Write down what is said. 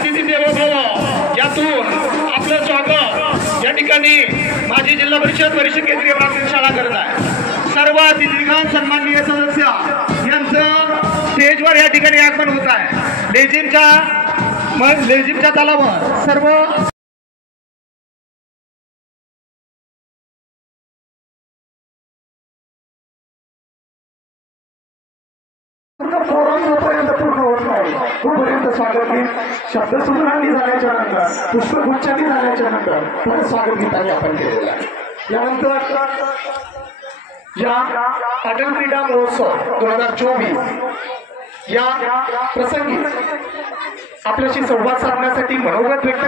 अतिथी देवो भव यातून आपलं स्वागत या ठिकाणी माजी जिल्हा परिषद केंद्रीय प्राथमिक शाळा करत आहे। सर्व अतिथीगण सन्माननीय सदस्य यांचं स्टेजवर या ठिकाणी आगमन होत आहे। लेझिमच्या तालावर सर्व शब्द सुधारणी झाल्याच्या नंतर पुष्पगुच्छांनी झाल्याच्या नंतर पुढे स्वागत गीताने आपण केलेलं आहे। यानंतर या अटल क्रीडा महोत्सव 2024 या प्रसंगी आपल्याशी संवाद साधण्यासाठी मनोगत व्यक्त